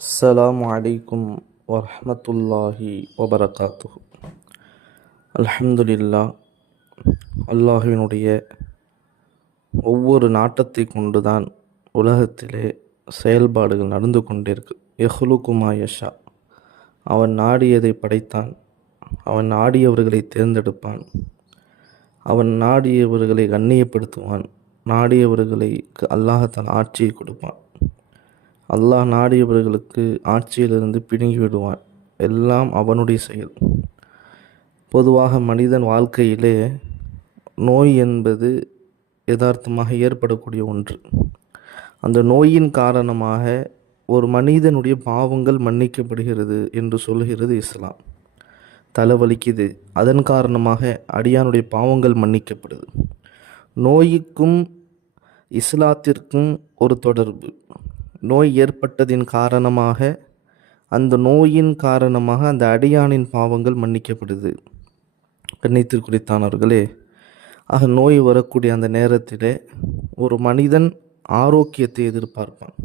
السلام عليكم ورحمة الله وبركاته அல்ஹம்துலில்லா அல்லாஹுவினுடைய ஒவ்வொரு நாட்டத்தை கொண்டுதான் உலகத்திலே செயல்பாடுகள் நடந்து கொண்டிருக்கு எஹ்லுகுமா யஷா அவன் நாடியதை படைத்தான் அவன் நாடியவர்களை தேர்ந்தெடுப்பான் அவன் நாடியவர்களை கண்ணியப்படுத்துவான் நாடியவர்களுக்கு அல்லாஹத்தான் ஆட்சியை கொடுப்பான் அல்லாஹ் நாடியவர்களுக்கு ஆட்சியிலிருந்து பிடுங்கி விடுவான் எல்லாம் அவனுடைய செயல். பொதுவாக மனிதன் வாழ்க்கையிலே நோய் என்பது யதார்த்தமாக ஏற்படக்கூடிய ஒன்று. அந்த நோயின் காரணமாக ஒரு மனிதனுடைய பாவங்கள் மன்னிக்கப்படுகிறது என்று சொல்கிறது இஸ்லாம். தலைவலிக்குது. அதன் காரணமாக அடியானுடைய பாவங்கள் மன்னிக்கப்படுது. நோய்க்கும் இஸ்லாத்திற்கும் ஒரு தொடர்பு. நோய் ஏற்பட்டதின் காரணமாக அந்த நோயின் காரணமாக அந்த அடியானின் பாவங்கள் மன்னிக்கப்படுது. கண்ணியத்திற்குரித்தானவர்களே ஆக நோய் வரக்கூடிய அந்த நேரத்திலே ஒரு மனிதன் ஆரோக்கியத்தை எதிர்பார்ப்பான்.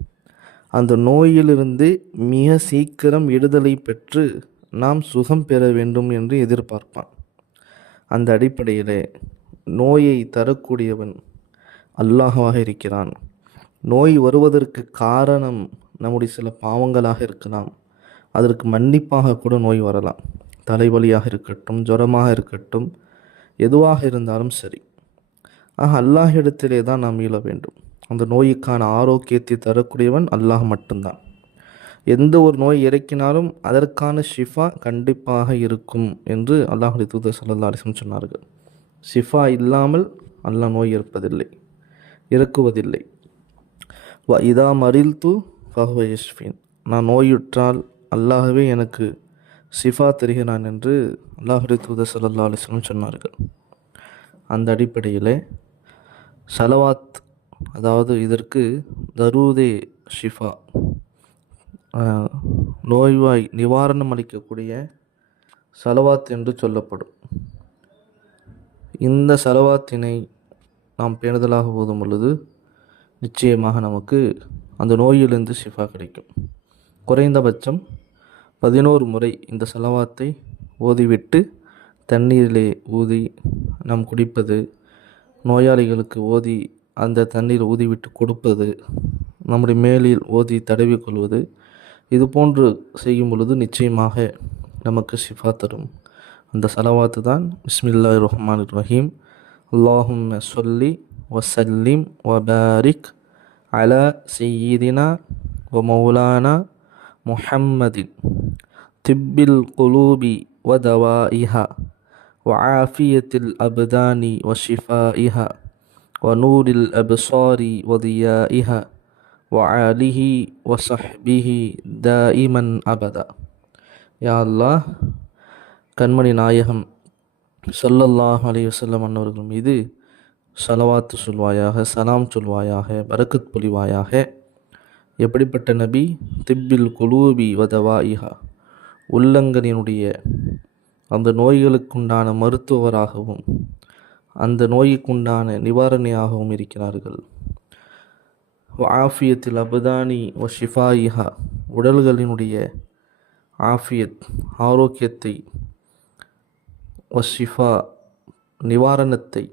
அந்த நோயிலிருந்து மிக சீக்கிரம் விடுதலை பெற்று நாம் சுகம் பெற வேண்டும் என்று எதிர்பார்ப்பான். அந்த அடிப்படையிலே நோயை தரக்கூடியவன் அல்லாஹாக இருக்கிறான். நோய் வருவதற்கு காரணம் நம்முடைய சில பாவங்களாக இருக்கலாம். அதற்கு மன்னிப்பாக கூட நோய் வரலாம். தலைவலியாக இருக்கட்டும் ஜுரமாக இருக்கட்டும் எதுவாக இருந்தாலும் சரி. ஆக அல்லாஹிடத்திலே தான் நாம் மீள வேண்டும். அந்த நோய்க்கான ஆரோக்கியத்தை தரக்கூடியவன் அல்லாஹ் மட்டும்தான். எந்த ஒரு நோய் இறக்கினாலும் அதற்கான ஷிஃபா கண்டிப்பாக இருக்கும் என்று அல்லாஹுடைய தூதர் சல்லா அலிசம் சொன்னார்கள். ஷிஃபா இல்லாமல் அல்லாஹ் நோய் இருப்பதில்லை இறக்குவதில்லை. வ இதா மறில் து ஃபஹுவ யஷ்ஃபின் நான் நோயுற்றால் அல்லாஹவே எனக்கு சிஃபா தெரிகிறான் என்று அல்லாஹுடைய தூதர் சல்லா அலிஸ்லம் சொன்னார்கள். அந்த அடிப்படையில் சலவாத் அதாவது இதற்கு தரூதே ஷிஃபா நோய்வாய் நிவாரணம் அளிக்கக்கூடிய சலவாத் என்று சொல்லப்படும். இந்த சலவாத்தினை நாம் பேணுதலாக போதும் பொழுது நிச்சயமாக நமக்கு அந்த நோயிலிருந்து ஷிஃபா கிடைக்கும். குறைந்தபட்சம் பதினோரு முறை இந்த செலவாத்தை ஓதிவிட்டு தண்ணீரிலே ஊதி நாம் குடிப்பது நோயாளிகளுக்கு ஓதி அந்த தண்ணீர் ஊதிவிட்டு கொடுப்பது நம்முடைய மேலில் ஓதி தடவி கொள்வது இது போன்று செய்யும் பொழுது நிச்சயமாக நமக்கு ஷிஃபா தரும். அந்த செலவாத்து தான். பிஸ்மில்லா ரஹ்மான் ரஹீம். அல்லாஹும் சொல்லி வசல்லிம் வபாரிக் அல செய்யிதினா வ மௌலானா முஹம்மதின் திப்பில் குலூபி ودوائها وعافية الأبدان وشفائها ونور الأبصار وضيائها وعاله وصحبه دائما أبدا يا الله கண்மணி நாயகம் சொல்லல்லாஹ் அலி வசல்லம் அன்னவர்கள் மீது சலவாத்து சொல்வாயாக சலாம் சொல்வாயாக பரக்கத் பொலிவாயாக. எப்படிப்பட்ட நபி? திப்பில் குலூபி வதவா இஹா உள்ளங்கனினுடைய அந்த நோய்களுக்குண்டான மருத்துவராகவும் அந்த நோய்க்குண்டான நிவாரணியாகவும் இருக்கிறார்கள். ஆஃபியத்தில் அபுதானி ஒ ஷிஃபாயிஹா. உடல்களினுடைய ஆஃபியத் ஆரோக்கியத்தை ஒ ஷிஃபா நிவாரணத்தை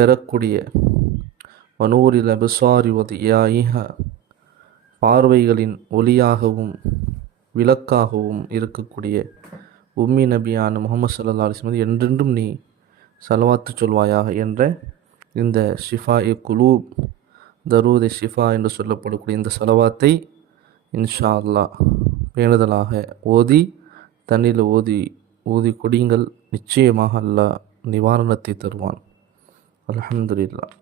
பெறக்கூடிய வனூரில் அபிசாரிவது யாயிக பார்வைகளின் ஒளியாகவும் விளக்காகவும் இருக்கக்கூடிய உம்மி நபியான முகமது சல்லா அலிஸ்மது என்றென்றும் நீ சலவாத்து சொல்வாயாக என்ற இந்த ஷிஃபா இ குலூப் தரூத் ஷிஃபா என்று சொல்லப்படக்கூடிய இந்த சலவாத்தை இன்ஷா அல்லா பேணுதலாக ஓதி தண்ணியில் ஓதி ஊதி கொடியுங்கள். நிச்சயமாக அல்லாஹ் நிவாரணத்தை தருவான். الحمد لله.